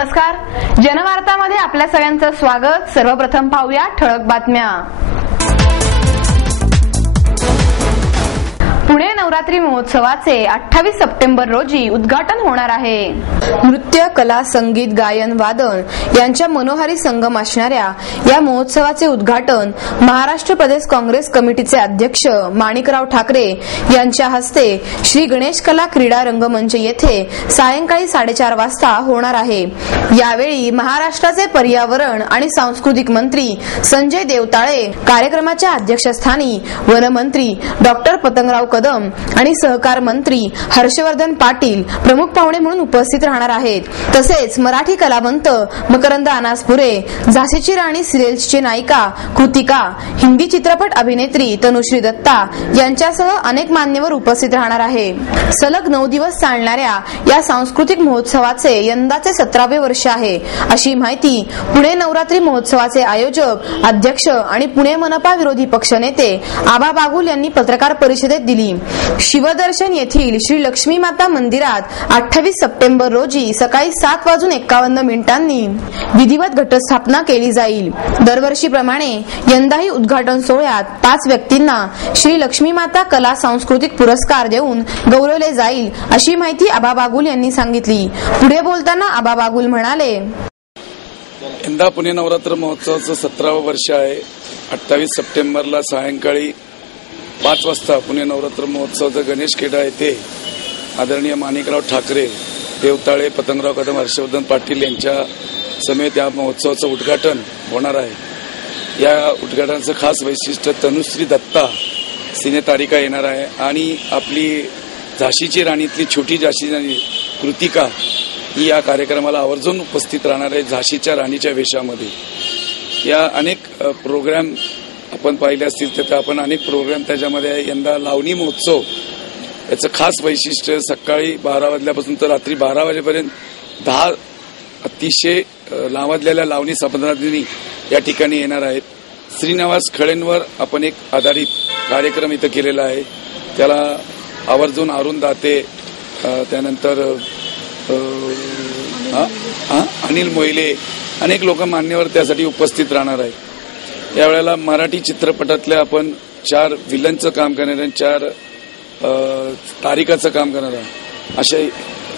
नमस्कार, जनवार्तामध्ये आपल्या सगळ्यांचं स्वागत। सर्वप्रथम पाहूया ठळक बातम्या। पुणे नवरात्री महोत्सवाचे 28 सप्टेंबर रोजी उद्घाटन होणार आहे। नृत्य, कला, संगीत, गायन, वादन यांच्या मनोहारी संगम असणाऱ्या या महोत्सवाचे उद्घाटन महाराष्ट्र प्रदेश काँग्रेस कमिटीचे अध्यक्ष माणिकराव ठाकरे यांच्या हस्ते श्री गणेश कला क्रीडा रंगमंच येथे सायंकाळी 4:30 वाजता होणार आहे। यावेळी महाराष्ट्राचे पर्यावरण आणि सांस्कृतिक मंत्री संजय देवताळे, कार्यक्रमाच्या अध्यक्षस्थानी वनमंत्री डॉक्टर पतंगराव कदम आणि सहकार मंत्री हर्षवर्धन पाटील प्रमुख पाहुणे म्हणून उपस्थित राहणार आहेत। तसेच मराठी कलावंत मकरंद अनासपुरे, झाशीची राणी सिरियल्सची नायिका कृतिका, हिंदी चित्रपट अभिनेत्री तनुश्री दत्ता यांच्यासह अनेक मान्यवर उपस्थित राहणार आहे। सलग 9 दिवस चालणाऱ्या या सांस्कृतिक महोत्सवाचे यंदाचे 17वे वर्ष आहे, अशी माहिती पुणे नवरात्री महोत्सवाचे आयोजक, अध्यक्ष आणि पुणे मनपा विरोधी पक्षनेते आबा बागुल यांनी पत्रकार परिषदेत दिली। शिवदर्शन येथील श्री लक्ष्मी माता मंदिरात 28 सप्टेंबर रोजी सकाळी 7:51 विधिवत घटस्थापना केली जाईल। दरवर्षीप्रमाणे यंदाही उद्घाटन सोहळ्यात 5 व्यक्तींना श्री लक्ष्मी माता कला सांस्कृतिक पुरस्कार देऊन गौरवले जाईल, अशी माहिती आबा बागुल यांनी सांगितली। पुढे बोलताना आबा बागुल म्हणाले, यंदा पुणे नवरात्र महोत्सवाचं 17वं वर्ष आहे। 28 सप्टेंबरला सायंकाळी 5 वाजता पुणे नवरात्र महोत्सवाचं गणेश क्रीडा येथे आदरणीय माणिकराव ठाकरे, देवताळे, पतंगराव कदम, हर्षवर्धन पाटील यांच्या समेत या महोत्सवाचं उद्घाटन होणार आहे। या उद्घाटनाचं खास वैशिष्ट्य तनुश्री दत्ता सिनेतारिका येणार आहे आणि आपली झाशीची राणीतली छोटी झाशी राणी कृतिका ही या कार्यक्रमाला आवर्जून उपस्थित राहणार आहे झाशीच्या राणीच्या वेशामध्ये। या अनेक प्रोग्राम आपण पाहिले असतील तर आपण अनेक प्रोग्राम त्याच्यामध्ये आहे। यंदा लावणी महोत्सव याचं खास वैशिष्ट्य सकाळी 12 वाजल्यापासून तर रात्री 12 वाजेपर्यंत 10 अतिशय लावलेल्या लावणी संप्रदायांनी या ठिकाणी येणार आहेत। श्रीनिवास खळेंवर आपण एक आधारित कार्यक्रम इथं केलेला आहे, त्याला आवर्जून अरुण दाते, त्यानंतर अनिल मोहिले अनेक लोक मान्यवर त्यासाठी उपस्थित राहणार आहेत। यावेळेला मराठी चित्रपटातल्या आपण 4 विलनचं काम करणार आहे, 4 तारिकाचं काम करणार आहे, असे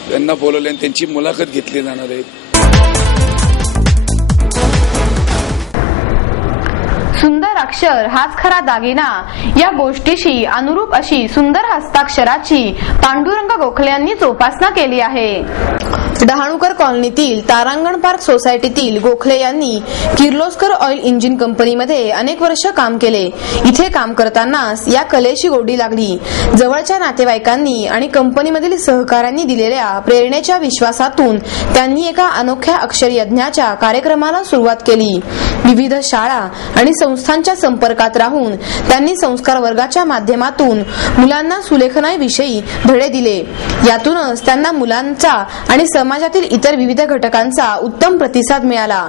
त्यांना बोलवले आणि त्यांची मुलाखत घेतली जाणार आहे। सुंदर अक्षर हाच खरा दागिना या गोष्टीशी अनुरूप अशी सुंदर हस्ताक्षराची पांडुरंग गोखले यांनी जोपासना केली आहे। डहाणूकर कॉलनीतील तारांगण पार्क सोसायटीतील गोखले यांनी किर्लोस्कर ऑइल इंजिन कंपनीमध्ये अनेक वर्ष काम केले। इथे काम करतानाच या कलेची गोडी लागली। जवळच्या नातेवाईकांनी आणि कंपनीमधील सहकाऱ्यांनी दिलेल्या प्रेरणेच्या विश्वासातून त्यांनी एका अनोख्या अक्षर यज्ञाच्या कार्यक्रमाला सुरुवात केली। विविध शाळा आणि संस्थांच्या संपर्कात राहून त्यांनी संस्कार वर्गाच्या माध्यमातून मुलांना सुलेखनाविषयी धडे दिले। यातूनच त्यांना मुलांचा आणि समाजातील इतर विविध घटकांचा उत्तम प्रतिसाद मिळाला।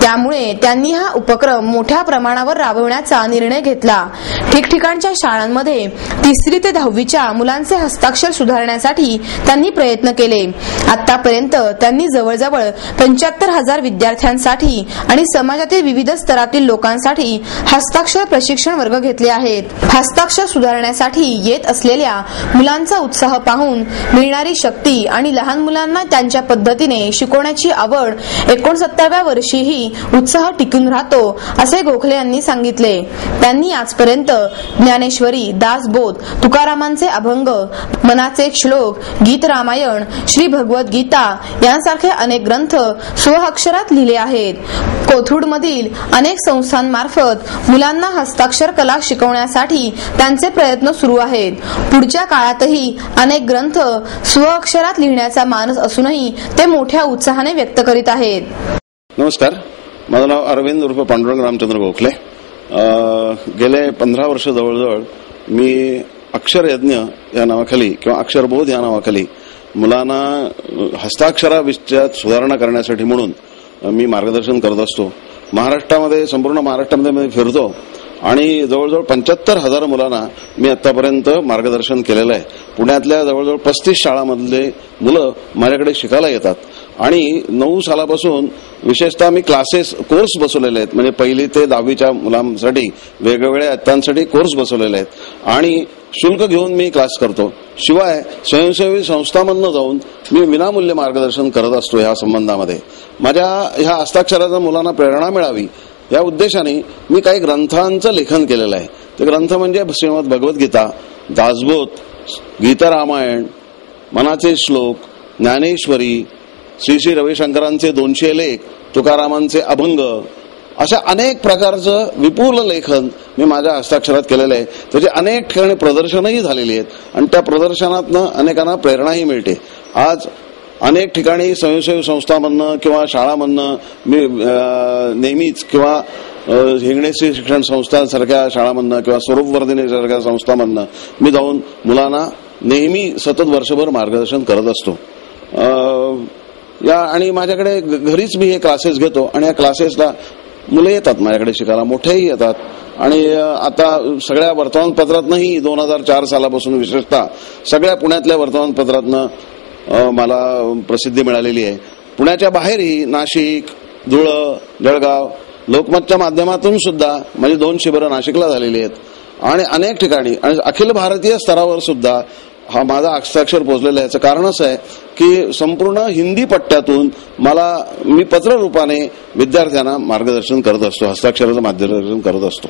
त्यामुळे त्यांनी हा उपक्रम मोठ्या प्रमाणावर राबवण्याचा निर्णय घेतला। ठिकठिकाणच्या शाळांमध्ये 3री ते 10वीच्या मुलांचे हस्ताक्षर सुधारण्यासाठी त्यांनी प्रयत्न केले। आतापर्यंत त्यांनी जवळजवळ 75,000 विद्यार्थ्यांसाठी आणि समाजातील विविध स्तरातील लोकांसाठी हस्ताक्षर प्रशिक्षण वर्ग घेतले आहेत। हस्ताक्षर सुधारण्यासाठी येत असलेल्या मुलांचा उत्साह पाहून मिळणारी शक्ती आणि लहान मुलांना त्यांच्या पद्धतीने शिकवण्याची आवड 69व्या वर्षीही उत्साह टिकून राहतो, असे गोखले यांनी सांगितले। त्यांनी आजपर्यंत ज्ञानेश्वरी, दासबोध, तुकारामांचे अभंग, मनाचे श्लोक, गीत रामायण, श्री भगवद्गीता यांसारखे अनेक ग्रंथ स्वअक्षरात लिहिले आहेत। कोथरूडमधील अनेक संस्थांमार्फत मुलांना हस्ताक्षर कला शिकवण्यासाठी त्यांचे प्रयत्न सुरू आहेत। पुढच्या काळातही अनेक ग्रंथ स्वअक्षरात लिहिण्याचा मानस असूनही ते मोठ्या उत्साहाने व्यक्त करीत आहेत। नमस्कार, माझं नाव अरविंद उर्फ पांडुरंग रामचंद्र गोखले। गेले 15 वर्ष जवळजवळ मी अक्षर यज्ञ या नावाखाली किंवा अक्षरबोध या नावाखाली मुलांना हस्ताक्षराविषयात सुधारणा करण्यासाठी म्हणून मी मार्गदर्शन करत असतो। महाराष्ट्रामध्ये, संपूर्ण महाराष्ट्रामध्ये फिरतो आणि जवळजवळ 75,000 मुलांना मी आतापर्यंत मार्गदर्शन केलेलं आहे. पुण्यातल्या जवळजवळ 35 शाळांमधले मुलं माझ्याकडे शिकायला येतात आणि 9 सालापासून विशेषतः मी कोर्स बसवलेले आहेत. म्हणजे 1ली ते 10वीच्या मुलांसाठी वेगवेगळ्या इयत्तांसाठी कोर्स बसवलेले आहेत आणि शुल्क घेऊन मी क्लास करतो. शिवाय स्वयंसेवी संस्थांमधनं जाऊन मी विनामूल्य मार्गदर्शन करत असतो. ह्या संबंधामध्ये माझ्या ह्या हस्ताक्षराच्या मुलांना प्रेरणा मिळावी या उद्देशाने मी काही ग्रंथांचं लेखन केलेलं आहे. ते ग्रंथ म्हणजे श्रीमद भगवद्गीता, दासबोध, गीता रामायण, मनाचे श्लोक, ज्ञानेश्वरी, श्री रविशंकरांचे 200 लेख, तुकारामांचे अभंग, अशा अनेक प्रकारचं विपुल लेखन मी माझ्या हस्ताक्षरात केलेलं आहे. त्याचे अनेक ठिकाणी प्रदर्शनही झालेली आहेत आणि त्या प्रदर्शनातनं अनेकांना प्रेरणाही मिळते. आज अनेक ठिकाणी स्वयंसेवी संस्थांमधनं किंवा शाळांमधनं मी नेहमीच किंवा हिंगणेश्वरी शिक्षण संस्थांसारख्या शाळांमधनं किंवा स्वरूपवर्धिनीसारख्या संस्थांमधनं मी जाऊन मुलांना नेहमी सतत वर्षभर मार्गदर्शन करत असतो. आणि माझ्याकडे घरीच मी हे क्लासेस घेतो आणि या क्लासेसला मुलं येतात माझ्याकडे शिकायला, मोठेही येतात. आणि आता सगळ्या वर्तमानपत्रातनंही 2004 सालापासून विशेषतः सगळ्या पुण्यातल्या वर्तमानपत्रातनं मला प्रसिद्धी मिळालेली आहे. पुण्याच्या बाहेरही नाशिक, धुळं, जळगाव, लोकमतच्या माध्यमातून सुद्धा माझी 2 शिबिरं नाशिकला झालेली आहेत आणि अनेक ठिकाणी आणि अखिल भारतीय स्तरावर सुद्धा हा माझा हस्ताक्षर पोहोचलेला आहे. याचं कारण असं आहे की संपूर्ण हिंदी पट्ट्यातून मी पत्र रूपाने विद्यार्थ्यांना मार्गदर्शन करत असतो, हस्ताक्षराचं मार्गदर्शन करत असतो.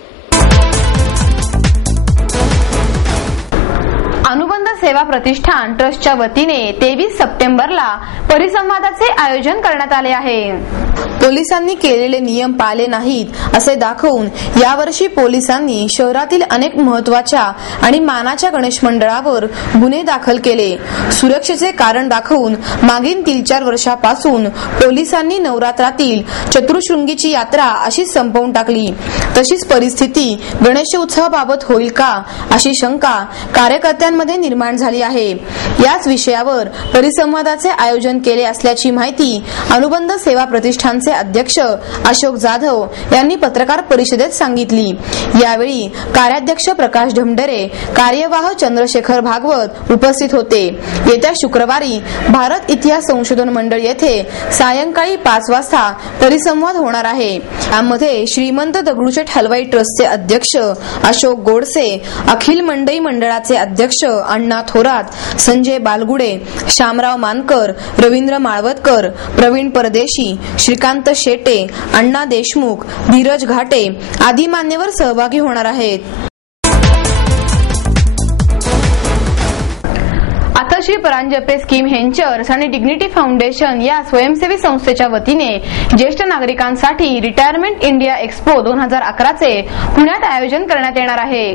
अनुबंध सेवा प्रतिष्ठान ट्रस्टच्या वतीने 23 सप्टेंबरला परिसंवादाचे आयोजन करण्यात आले आहे. पोलिसांनी केलेले नियम पाळले नाहीत असे दाखवून यावर्षी पोलिसांनी शहरातील अनेक महत्वाच्या आणि मानाच्या गणेश मंडळावर गुन्हे दाखल केले. सुरक्षेचे कारण दाखवून मागील 3-4 वर्षापासून पोलिसांनी नवरात्रातील चतुर्शृंगीची यात्रा अशीच संपवून टाकली. तशीच परिस्थिती गणेशोत्सवाबाबत होईल का अशी शंका कार्यकर्त्यांमध्ये निर्माण झाली आहे. याच विषयावर परिसंवादाचे आयोजन केले असल्याची माहिती अनुबंध सेवा प्रतिष्ठानचे अध्यक्ष अशोक जाधव यांनी पत्रकार परिषदेत सांगितली. यावेळी कार्याध्यक्ष प्रकाश ढमढरे, कार्यवाह चंद्रशेखर भागवत उपस्थित होते. येत्या शुक्रवारी भारत इतिहास संशोधन मंडळ येथे सायंकाळी 5 वाजता परिसंवाद होणार आहे. यामध्ये श्रीमंत दगडूशेठ हलवाई ट्रस्टचे अध्यक्ष अशोक गोडसे, अखिल मंडई मंडळाचे अध्यक्ष अण्णा थोरात, संजय बालगुडे, श्यामराव मानकर, रवींद्र माळवतकर, प्रवीण परदेशी, श्रीकांत शेटे, अण्णा देशमुख, धीरज घाटे आदी मान्यवर सहभागी होणार आहेत. श्री परांजपे स्कीम व्हेंचर्स आणि डिग्निटी फाउंडेशन या स्वयंसेवी संस्थेच्या वतीने ज्येष्ठ नागरिकांसाठी रिटायरमेंट इंडिया एक्स्पो 2011चे पुण्यात आयोजन करण्यात येणार आहे.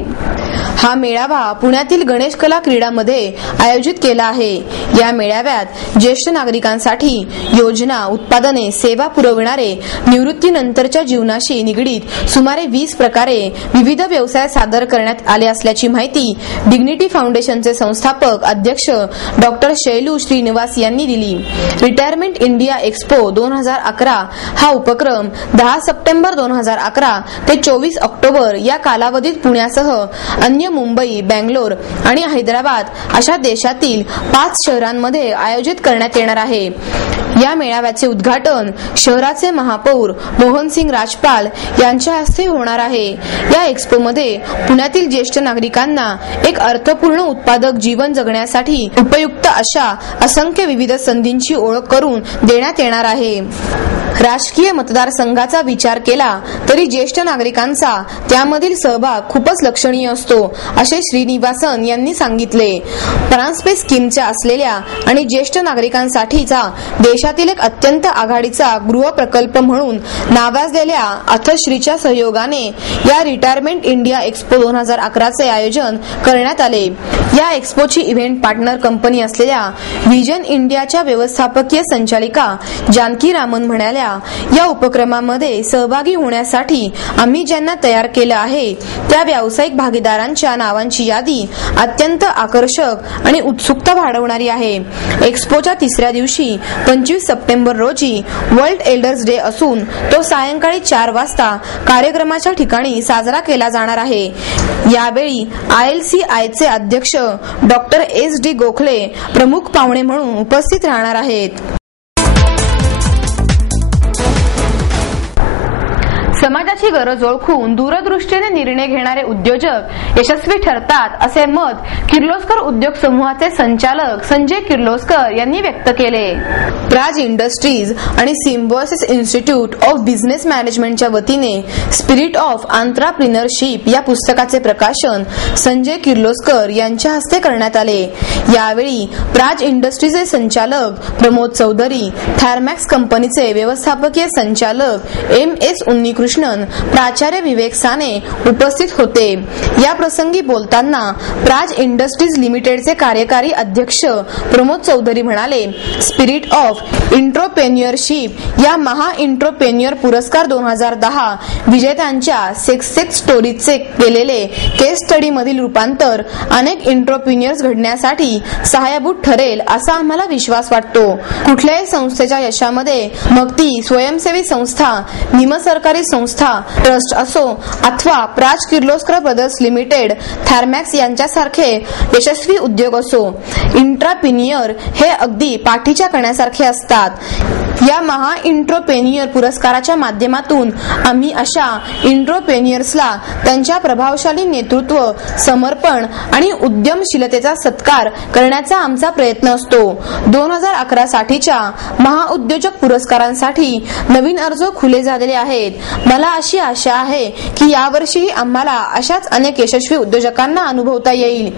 हा मेळावा पुण्यातील गणेश कला क्रीडामध्ये आयोजित केला आहे. या मेळाव्यात ज्येष्ठ नागरिकांसाठी योजना, उत्पादने, सेवा पुरविणारे निवृत्तीनंतरच्या जीवनाशी निगडीत सुमारे 20 प्रकारे विविध व्यवसाय सादर करण्यात आले असल्याची माहिती डिग्निटी फाउंडेशनचे संस्थापक अध्यक्ष डॉक्टर शैलू श्रीनिवास यांनी दिली. रिटायरमेंट इंडिया एक्स्पो 2011 हा उपक्रम 10 सप्टेंबर 2011 ते 24 ऑक्टोबर या कालावधीत पुण्यासह अन्य मुंबई, बेंगलोर आणि हैदराबाद अशा देशातील 5 शहरांमध्ये आयोजित करण्यात येणार आहे. या मेळाव्याचे उद्घाटन शहराचे महापौर मोहनसिंग राजपाल यांच्या हस्ते होणार आहे. या एक्स्पोमध्ये पुण्यातील ज्येष्ठ नागरिकांना एक अर्थपूर्ण उत्पादक जीवन जगण्यासाठी उपयुक्त अशा असंख्य विविध संधींची ओळख करून देण्यात येणार आहे. राजकीय मतदारसंघाचा विचार केला तरी ज्येष्ठ नागरिकांचा त्यामधील सहभाग खूपच लक्षणीय असतो असे श्रीनिवासन यांनी सांगितले. परांजपे स्कीमच्या असलेल्या आणि ज्येष्ठ नागरिकांसाठीचा देशातील एक अत्यंत आघाडीचा गृह प्रकल्प म्हणून नावाजलेल्या अथश्रीच्या सहयोगाने या रिटायरमेंट इंडिया एक्स्पो 2011चे आयोजन करण्यात आले. या एक्स्पोची इव्हेंट पार्टनर कंपनी असलेल्या व्हिजन इंडियाच्या व्यवस्थापकीय संचालिका जानकी रामन म्हणाल्या, या उपक्रमामध्ये सहभागी होण्यासाठी आम्ही ज्यांना तयार केलं आहे त्या व्यावसायिक भागीदारांच्या नावांची यादी अत्यंत आकर्षक आणि उत्सुकता वाढवणारी आहे. एक्स्पोच्या तिसऱ्या दिवशी 25 सप्टेंबर रोजी वर्ल्ड एल्डर्स डे असून तो सायंकाळी 4 वाजता कार्यक्रमाच्या ठिकाणी साजरा केला जाणार आहे. यावेळी ILCIचे अध्यक्ष डॉक्टर SD गोखले प्रमुख पाहुणे म्हणून उपस्थित राहणार आहेत. समाजाची गरज ओळखून दूरदृष्टीने निर्णय घेणारे उद्योजक यशस्वी ठरतात, असे मत किर्लोस्कर उद्योग समूहाचे संचालक संजय किर्लोस्कर यांनी व्यक्त केले. प्राज इंडस्ट्रीज आणि सिम्बायोसिस इन्स्टिट्यूट ऑफ बिझनेस मॅनेजमेंटच्या वतीने स्पिरिट ऑफ एंटरप्रिनरशिप या पुस्तकाचे प्रकाशन संजय किर्लोस्कर यांच्या हस्ते करण्यात आले. यावेळी प्राज इंडस्ट्रीजचे संचालक प्रमोद चौधरी, थर्मॅक्स कंपनीचे व्यवस्थापकीय संचालक MS उन्नीकृष्णन, प्राचार्य विवेक साने उपस्थित होते. या प्रसंगी बोलताना प्राज इंडस्ट्रीज लिमिटेडचे कार्यकारी अध्यक्ष प्रमोद चौधरी म्हणाले, स्पिरिट ऑफ एंटरप्रेन्युअरशिप या महा एंटरप्रेन्युअर पुरस्कार 2010 विजेत्यांच्या सक्सेस स्टोरीजचे केलेले केस स्टडी मधील रूपांतर अनेक एंटरप्रेन्युअर्स घडण्यासाठी सहाय्यभूत ठरेल असा आम्हाला विश्वास वाटतो. कुठल्याही संस्थेच्या यशामध्ये मग ती स्वयंसेवी संस्था, निमसरकारी संस्था, ट्रस्ट असो अथवा प्राज किर्लोस्कर ब्रदर्स लिमिटेड, थर्मॅक्स यांच्यासारखे यशस्वी उद्योग असो, एंटरप्रेन्युअर हे अगदी पाठीच्या कण्यासारखे असतात. या महा एंटरप्रेन्युअर पुरस्काराच्या माध्यमातून आम्ही अशा एंटरप्रेन्युअर्सला त्यांच्या प्रभावशाली नेतृत्व, समर्पण आणि उद्यमशीलतेचा सत्कार करण्याचा आमचा प्रयत्न असतो. 2011 साठीच्या महाउद्योजक पुरस्कारांसाठी नवीन अर्ज खुले झालेले आहेत. मला अशी आशा आहे की यावर्षीही आम्हाला अशाच अनेक यशस्वी उद्योजकांना अनुभवता येईल.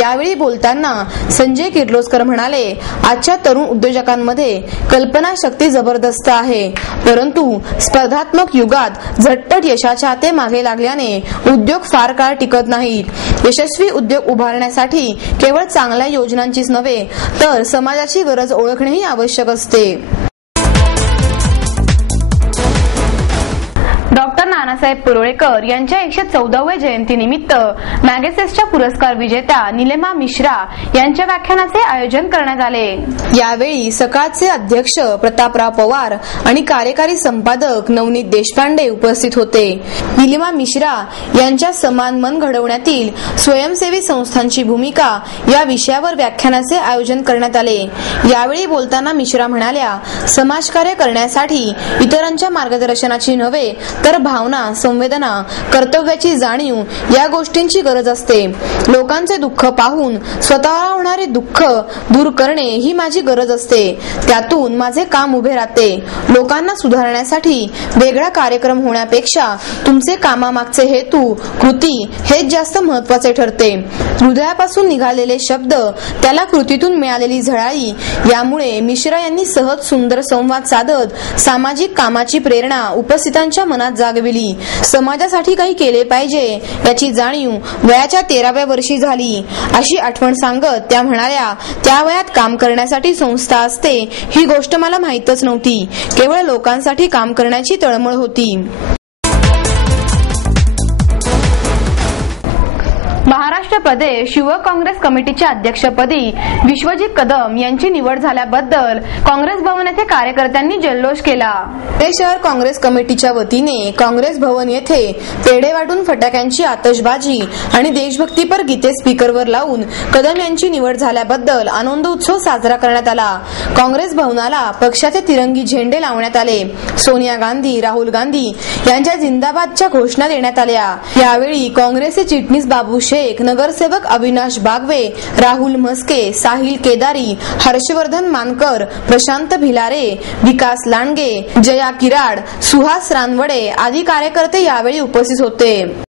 यावेळी बोलताना संजय किर्लोस्कर म्हणाले, आजच्या तरुण उद्योजकांमध्ये कल्पनाशक्ती जबरदस्त आहे, परंतु स्पर्धात्मक युगात झटपट यशाच्या ते मागे लागल्याने उद्योग फार काळ टिकत नाहीत. यशस्वी उद्योग उभारण्यासाठी केवळ चांगल्या योजनांचीच नव्हे तर समाजाची गरज ओळखणेही आवश्यक असते. डॉक्टर नानासाहेब पुरोळेकर यांच्या 114व्या जयंतीनिमित्त मॅगसेसच्या पुरस्कार विजेत्या निलेमा मिश्रा यांच्या व्याख्यानाचे आयोजन करण्यात आले. यावेळी सकाळचे अध्यक्ष प्रतापराव पवार आणि कार्यकारी संपादक नवनीत देशपांडे उपस्थित होते. निलेमा मिश्रा यांच्या समान मन घडवण्यातील स्वयंसेवी संस्थांची भूमिका या विषयावर व्याख्यानाचे आयोजन करण्यात आले. यावेळी बोलताना मिश्रा म्हणाल्या, समाजकार्य करण्यासाठी इतरांच्या मार्गदर्शनाची नव्हे तर भावना, संवेदना, कर्तव्याची जाणीव या गोष्टींची गरज असते. लोकांचे दुःख पाहून स्वतःला होणारे दुःख दूर करणे ही माझी गरज असते. त्यातून माझे काम उभे राहते. लोकांना सुधारण्यासाठी वेगळा कार्यक्रम होण्यापेक्षा तुमचे कामामागचे हेतू, कृती हेच जास्त महत्वाचे ठरते. हृदयापासून निघालेले शब्द, त्याला कृतीतून मिळालेली झळाळी यामुळे मिश्रा यांनी सहज सुंदर संवाद साधत सामाजिक कामाची प्रेरणा उपस्थितांच्या मनात जागविली. समाजासाठी काही केले पाहिजे याची जाणीव वयाच्या 13व्या वर्षी झाली अशी आठवण सांगत त्या म्हणाल्या, त्या वयात काम करण्यासाठी संस्था असते ही गोष्ट मला माहीतच नव्हती. केवळ लोकांसाठी काम करण्याची तळमळ होती. महाराष्ट्र प्रदेश युवक काँग्रेस कमिटीच्या अध्यक्षपदी विश्वजित कदम यांची निवड झाल्याबद्दल काँग्रेस भवन येथे कार्यकर्त्यांनी जल्लोष केला. पुणे शहर काँग्रेस कमिटीच्या वतीने काँग्रेस भवन येथे पेढे वाटून फटाक्यांची आतषबाजी आणि देशभक्तीपर गीते स्पीकरवर लावून कदम यांची निवड झाल्याबद्दल आनंद उत्सव साजरा करण्यात आला. काँग्रेस भवनाला पक्षाचे तिरंगी झेंडे लावण्यात आले. सोनिया गांधी, राहुल गांधी यांच्या जिंदाबादच्या घोषणा देण्यात आल्या. यावेळी काँग्रेसचे चिटणीस बाबू शेख, नगरसेवक अविनाश बागवे, राहुल म्हस्के, साहिल केदारी, हर्षवर्धन मानकर, प्रशांत भिलारे, विकास लांडगे, जया किराड, सुहास रानवडे आदी कार्यकर्ते यावेळी उपस्थित होते.